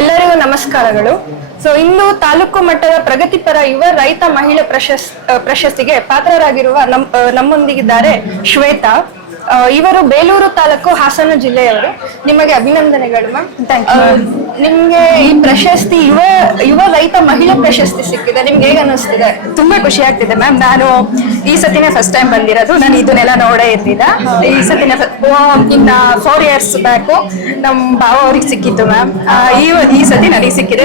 ಎಲ್ಲರಿಗೂ ನಮಸ್ಕಾರಗಳು. ಇಂದು ತಾಲೂಕು ಮಟ್ಟದ ಪ್ರಗತಿಪರ ಯುವ ರೈತ ಮಹಿಳಾ ಪ್ರಶಸ್ತಿಗೆ ಪಾತ್ರರಾಗಿರುವ ನಮ್ಮೊಂದಿಗಿದ್ದಾರೆ ಶ್ವೇತಾ. ಇವರು ಬೇಲೂರು ತಾಲೂಕು ಹಾಸನ ಜಿಲ್ಲೆಯವರು. ನಿಮಗೆ ಅಭಿನಂದನೆಗಳು ಮ್ಯಾಮ್. ನಿಮ್ಗೆ ಈ ಪ್ರಶಸ್ತಿ ಯುವ ರೈತ ಮಹಿಳಾ ಪ್ರಶಸ್ತಿ ಸಿಕ್ಕಿದೆ, ನಿಮ್ಗೆ ಹೇಗೆ ಅನಿಸ್ತಿದೆ? ತುಂಬಾ ಖುಷಿ ಆಗ್ತಿದೆ ಮ್ಯಾಮ್. ನಾನು ಈ ಸತಿನೇ ಫಸ್ಟ್ ಟೈಮ್ ಬಂದಿರೋದು. ನಾನು ಇದನ್ನೆಲ್ಲ ನೋಡೇ ಇರ್ಲಿಲ್ಲ. ಈ ಸತಿನ ಇನ್ನ 4 years ಬ್ಯಾಕ್ ನಮ್ ಭಾವ ಅವ್ರಿಗೆ ಸಿಕ್ಕಿತ್ತು ಮ್ಯಾಮ್. ಈ ಸತಿ ನನಗೆ ಸಿಕ್ಕಿದೆ.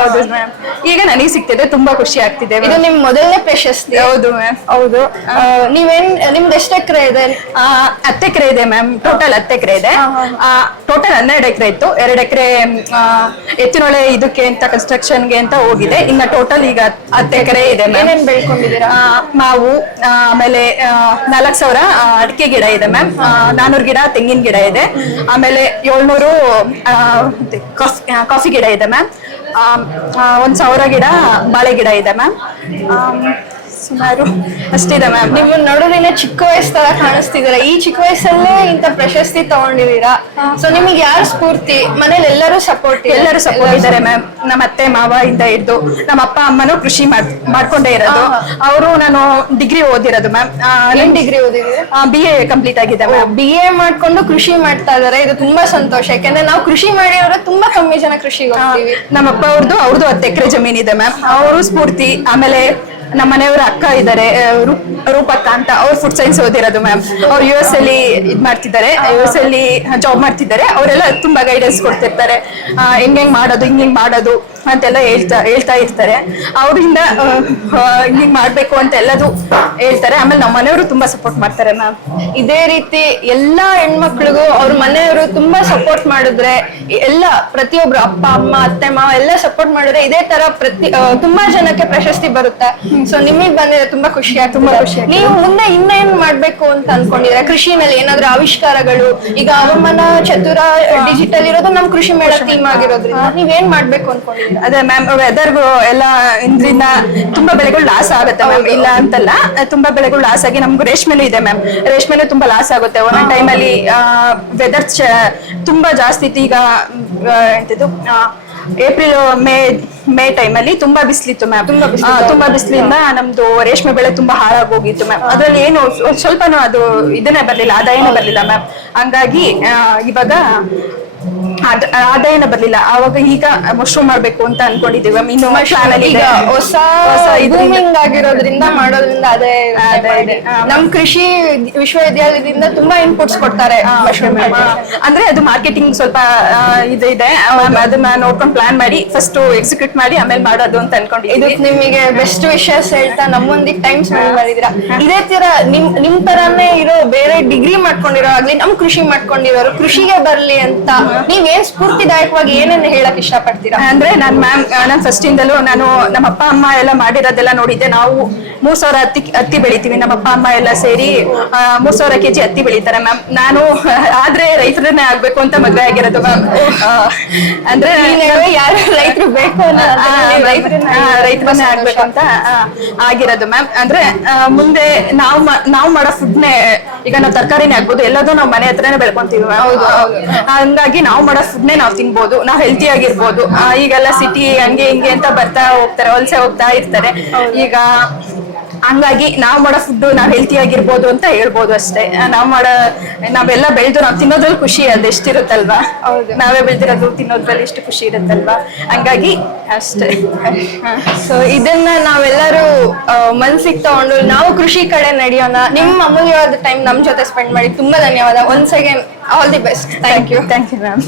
ಹೌದು ಮ್ಯಾಮ್, ಈಗ ನನಗೆ ಸಿಕ್ತಿದೆ. ತುಂಬಾ ಖುಷಿ ಆಗ್ತಿದೆ. ಇದು ನಿಮ್ ಮೊದಲನೇ ಪ್ರಶಸ್ತಿ? ಹೌದು ಮ್ಯಾಮ್, ಹೌದು. ನಿಮ್ದು ಎಷ್ಟು ಎಕರೆ ಇದೆ? 10 ಎಕರೆ ಇದೆ ಮ್ಯಾಮ್. ಟೋಟಲ್ 10 ಎಕರೆ ಇದೆ. ಟೋಟಲ್ 12 ಎಕರೆ ಇತ್ತು. 2 ಎಕರೆ ಎತ್ತಿನೊಳೆ ಇದಕ್ಕೆ ಅಂತ ಕನ್ಸ್ಟ್ರಕ್ಷನ್ಗೆ ಅಂತ ಹೋಗಿದೆ. ಇನ್ನ ಟೋಟಲ್ ಈಗ 10 ಎಕರೆ ಇದೆ. ಏನೇನ್ ಬೆಳ್ಕೊಂಡಿದ್ದೀರಾ? ಮಾವು, ಆಮೇಲೆ 4,000 ಅಡಿಕೆ ಗಿಡ ಇದೆ ಮ್ಯಾಮ್. 400 ಗಿಡ ತೆಂಗಿನ ಗಿಡ ಇದೆ. ಆಮೇಲೆ 700 ಕಾಫಿ ಗಿಡ ಇದೆ ಮ್ಯಾಮ್. 1,000 ಗಿಡ ಬಾಳೆ ಗಿಡ ಇದೆ ಮ್ಯಾಮ್. ಸುಮಾರು ಅಷ್ಟಿದೆ ಮ್ಯಾಮ್. ನೀವು ನೋಡೋದಿನ ಚಿಕ್ಕ ವಯಸ್ಸು ತರ ಕಾಣಿಸ್ತಿದ್ದೀರಾ. ಈ ಚಿಕ್ಕ ವಯಸ್ಸಲ್ಲೇ ಇಂತ ಪ್ರಶಸ್ತಿ ತಗೊಂಡಿದ್ದೀರಾ. ನಿಮಗೆ ಯಾರು ಸ್ಫೂರ್ತಿ? ಮನೇಲಿ ಎಲ್ಲರೂ ಸಪೋರ್ಟ್ ಇದ್ದಾರೆ ಮ್ಯಾಮ್. ನಮ್ಮ ಅತ್ತೆ ಮಾವ ಇಂದ ಹಿಡ್ದು ನಮ್ಮ ಅಪ್ಪ ಅಮ್ಮನೂ ಕೃಷಿ ಮಾಡ್ಕೊಂಡೇ ಇರೋದು. ಅವರು ನಾನು ಡಿಗ್ರಿ ಓದಿರೋದು ಮ್ಯಾಮ್. ಏನ್ ಡಿಗ್ರಿ ಓದಿದ್ರೆ? BA ಕಂಪ್ಲೀಟ್ ಆಗಿದೆ ಮ್ಯಾಮ್. BA ಮಾಡ್ಕೊಂಡು ಕೃಷಿ ಮಾಡ್ತಾ ಇದಾರೆ. ಇದು ತುಂಬಾ ಸಂತೋಷ. ಯಾಕಂದ್ರೆ ನಾವು ಕೃಷಿ ಮಾಡಿರೋರು ತುಂಬಾ ಕಮ್ಮಿ ಜನ ಕೃಷಿಗೆ ಹೋಗ್ತೀವಿ. ನಮ್ಮ ಅಪ್ಪ ಅವ್ರದ್ದು 10 ಎಕರೆ ಜಮೀನ್ ಇದೆ ಮ್ಯಾಮ್. ಅವರು ಸ್ಫೂರ್ತಿ. ಆಮೇಲೆ ನಮ್ಮ ಮನೆಯವ್ರ ಅಕ್ಕ ಇದ್ದಾರೆ, ರೂಪಕ್ಕ ಅಂತ. ಅವ್ರು ಫುಡ್ ಸೈನ್ಸ್ ಓದಿರೋದು ಮ್ಯಾಮ್. ಅವ್ರು US ಅಲ್ಲಿ ಇದ್ ಮಾಡ್ತಿದ್ದಾರೆ, US ಅಲ್ಲಿ ಜಾಬ್ ಮಾಡ್ತಿದ್ದಾರೆ. ಅವರೆಲ್ಲ ತುಂಬಾ ಗೈಡೆನ್ಸ್ ಕೊಡ್ತಿರ್ತಾರೆ. ಹೆಂಗ್ ಮಾಡೋದು, ಹಿಂಗ್ ಮಾಡೋದು ಅಂತೆಲ್ಲ ಹೇಳ್ತಾ ಇರ್ತಾರೆ. ಅವರಿಂದ ಹಿಂಗ್ ಮಾಡ್ಬೇಕು ಅಂತ ಎಲ್ಲದು ಹೇಳ್ತಾರೆ. ಆಮೇಲೆ ನಮ್ಮ ಮನೆಯವರು ತುಂಬಾ ಸಪೋರ್ಟ್ ಮಾಡ್ತಾರೆ ಮ್ಯಾಮ್. ಇದೇ ರೀತಿ ಎಲ್ಲಾ ಹೆಣ್ಮಕ್ಳಿಗೂ ಅವ್ರ ಮನೆಯವರು ತುಂಬಾ ಸಪೋರ್ಟ್ ಮಾಡಿದ್ರೆ, ಎಲ್ಲ ಪ್ರತಿಯೊಬ್ರು ಅಪ್ಪ ಅಮ್ಮ ಅತ್ತೆ ಮಾವ ಎಲ್ಲ ಸಪೋರ್ಟ್ ಮಾಡಿದ್ರೆ ಇದೇ ತರ ತುಂಬಾ ಜನಕ್ಕೆ ಪ್ರಶಸ್ತಿ ಬರುತ್ತೆ. ನಿಮಗ್ ಬಂದಿದೆ, ತುಂಬಾ ಖುಷಿ ಆಯ್ತು. ತುಂಬಾ ಖುಷಿ. ನೀವು ಮುಂದೆ ಇನ್ನೇನ್ ಮಾಡ್ಬೇಕು ಅಂತ ಅನ್ಕೊಂಡಿದ್ರೆ? ಕೃಷಿನಲ್ಲಿ ಏನಾದ್ರು ಆವಿಷ್ಕಾರಗಳು, ಈಗ ಹವಾಮಾನ ಚತುರ ಡಿಜಿಟಲ್ ಇರೋದು ನಮ್ ಕೃಷಿ ಮೇಳ ಥೀಮ್ ಆಗಿರೋದ್ರಿಂದ ನೀವೇನ್ ಮಾಡ್ಬೇಕು ಅನ್ಕೊಂಡಿದ್ರೆ? ಅದೇ ಮ್ಯಾಮ್, ವೆದರ್ ಎಲ್ಲ ಇಂದ್ರಿಂದ ತುಂಬಾ ಬೆಳೆಗಳು ಲಾಸ್ ಆಗುತ್ತೆ ಮ್ಯಾಮ್. ಇಲ್ಲ ಅಂತಲ್ಲ, ತುಂಬಾ ಬೆಳೆಗಳು ಲಾಸ್ ಆಗಿ ನಮ್ಗೂ ರೇಷ್ಮೆನೂ ಇದೆ ಮ್ಯಾಮ್. ರೇಷ್ಮೆನೂ ತುಂಬಾ ಲಾಸ್ ಆಗುತ್ತೆ. ಒಂದೊಂದ್ ಟೈಮ್ ಅಲ್ಲಿ ವೆದರ್ ತುಂಬಾ ಜಾಸ್ತಿ ಇತ್ತು. ಈಗ ಎಂತಿದ್ದು ಏಪ್ರಿಲ್ ಮೇ ಟೈಮ್ ಅಲ್ಲಿ ತುಂಬಾ ಬಿಸಿಲಿತ್ತು ಮ್ಯಾಮ್. ತುಂಬಾ ಬಿಸಿಲಿಂದ ನಮ್ದು ರೇಷ್ಮೆ ಬೆಳೆ ತುಂಬಾ ಹಾಳಾಗೋಗಿತ್ತು ಮ್ಯಾಮ್. ಅದ್ರಲ್ಲಿ ಏನು ಸ್ವಲ್ಪನೂ ಅದು ಇದನ್ನೇ ಬರ್ಲಿಲ್ಲ, ಆದಾಯನೇ ಬರ್ಲಿಲ್ಲ ಮ್ಯಾಮ್. ಹಂಗಾಗಿ ಇವಾಗ ಆದಾಯನ ಬರ್ಲಿಲ್ಲ. ಆವಾಗ ಈಗ ಮಶ್ರೂಮ್ ಮಾಡ್ಬೇಕು ಅಂತ ಅನ್ಕೊಂಡಿದೀವಿ ಮ್ಯಾಮ್. ಇನ್ನು ಈಗ ಹೊಸ ಬೂಮಿಂಗ್ ಆಗಿರೋದ್ರಿಂದ ಮಾಡೋದ್ರಿಂದ ಅದೇ ನಮ್ ಕೃಷಿ ವಿಶ್ವವಿದ್ಯಾಲಯದಿಂದ ತುಂಬಾ ಇನ್ಪುಟ್ಸ್ ಕೊಡ್ತಾರೆ. ಅಂದ್ರೆ ಅದು ಮಾರ್ಕೆಟಿಂಗ್ ಸ್ವಲ್ಪ ಇದೆ. ಅದನ್ನ ನೋಡ್ಕೊಂಡು ಪ್ಲಾನ್ ಮಾಡಿ ಫಸ್ಟ್ ಎಕ್ಸಿಕ್ಯೂಟ್ ಮಾಡಿ ಆಮೇಲೆ ಮಾಡೋದು ಅಂತ ಅನ್ಕೊಂಡಿದ್ದೀವಿ. ನಿಮಗೆ ಬೆಸ್ಟ್ ವಿಷಯಸ್ ಹೇಳ್ತಾ ನಮ್ಮೊಂದಿಗೆ ಟೈಮ್ ಸ್ಪೆಂಡ್ ಮಾಡಿದೀರಾ. ಇದೇ ತರ ನಿಮ್ ತರಾನೇ ಇರೋ ಬೇರೆ ಡಿಗ್ರಿ ಮಾಡ್ಕೊಂಡಿರೋ ಆಗ್ಲಿ, ನಮ್ ಕೃಷಿ ಮಾಡ್ಕೊಂಡಿರೋರು ಕೃಷಿಗೆ ಬರ್ಲಿ ಅಂತ ನೀವೇನ್ ಸ್ಫೂರ್ತಿದಾಯಕವಾಗಿ ಏನೇನು ಹೇಳಕ್ ಇಷ್ಟಪಡ್ತೀರಾ? ಅಂದ್ರೆ ನಾನ್ ಫಸ್ಟ್ ಇಂದಲೂ ನಾನು ನಮ್ಮ ಅಪ್ಪ ಅಮ್ಮ ಎಲ್ಲ ಮಾಡಿರೋದೆಲ್ಲ ನೋಡಿದ್ದೆ. ನಾವು 3,000 ಹತ್ತಿ ಬೆಳಿತೀವಿ. ನಮ್ಮ ಅಪ್ಪ ಅಮ್ಮ ಎಲ್ಲ ಸೇರಿ 3,000 kg ಹತ್ತಿ ಬೆಳಿತಾರೆ ಮ್ಯಾಮ್. ನಾನು ಆದ್ರೆ ರೈತರನ್ನೇ ಆಗ್ಬೇಕು ಅಂತ ಮದ್ವೆ ಆಗಿರೋದು ಮ್ಯಾಮ್. ಅಂದ್ರೆ ಯಾರು ರೈತರು ಬೇಕು, ರೈತರನ್ನೇ ಆಗ್ಬೇಕು ಅಂತ ಆಗಿರೋದು ಮ್ಯಾಮ್. ಅಂದ್ರೆ ಮುಂದೆ ನಾವು ಮಾಡೋ ಫುಡ್ನೇ, ಈಗ ನಾವು ತರಕಾರಿನೇ ಆಗ್ಬೋದು, ಎಲ್ಲದೂ ನಾವು ಮನೆ ಹತ್ರನೇ ಬೆಳ್ಕೊಂತೀವಿ ಮ್ಯಾಮ್. ಹಂಗಾಗಿ ನಾವು ಮಾಡೋ ಫುಡ್ನೇ ನಾವು ತಿನ್ಬೋದು, ನಾವು ಹೆಲ್ತಿ ಆಗಿರ್ಬೋದು. ಈಗೆಲ್ಲ ಸಿಟಿ ಹಂಗೆ ಹಿಂಗೆ ಅಂತ ಬರ್ತಾ ಹೋಗ್ತಾರೆ, ವಲಸೆ ಹೋಗ್ತಾ ಇರ್ತಾರೆ. ಈಗ ಹಂಗಾಗಿ ನಾವ್ ಮಾಡೋ ಫುಡ್ ನಾವ್ ಹೆಲ್ತಿ ಆಗಿರ್ಬೋದು ಅಂತ ಹೇಳ್ಬೋದು ಅಷ್ಟೇ. ನಾವೆಲ್ಲ ಬೆಳೆದು ನಾವ್ ತಿನ್ನೋದ್ರಲ್ಲಿ ಖುಷಿ ಅದೆಷ್ಟಿರುತ್ತಲ್ವಾ. ನಾವೇ ಬೆಳೆದಿರೋದು ತಿನ್ನೋದ್ರಲ್ಲಿ ಎಷ್ಟು ಖುಷಿ ಇರುತ್ತಲ್ವಾ. ಹಂಗಾಗಿ ಅಷ್ಟೇ. ಇದನ್ನ ನಾವೆಲ್ಲರೂ ಮನ್ಸಿಗೆ ತಗೊಂಡು ನಾವು ಕೃಷಿ ಕಡೆ ನಡೆಯೋಣ. ನಿಮ್ಮ ಅಮೂಲ್ಯವಾದ ಟೈಮ್ ನಮ್ ಜೊತೆ ಸ್ಪೆಂಡ್ ಮಾಡಿ ತುಂಬಾ ಧನ್ಯವಾದ. Once again all the best. Thank you ma'am.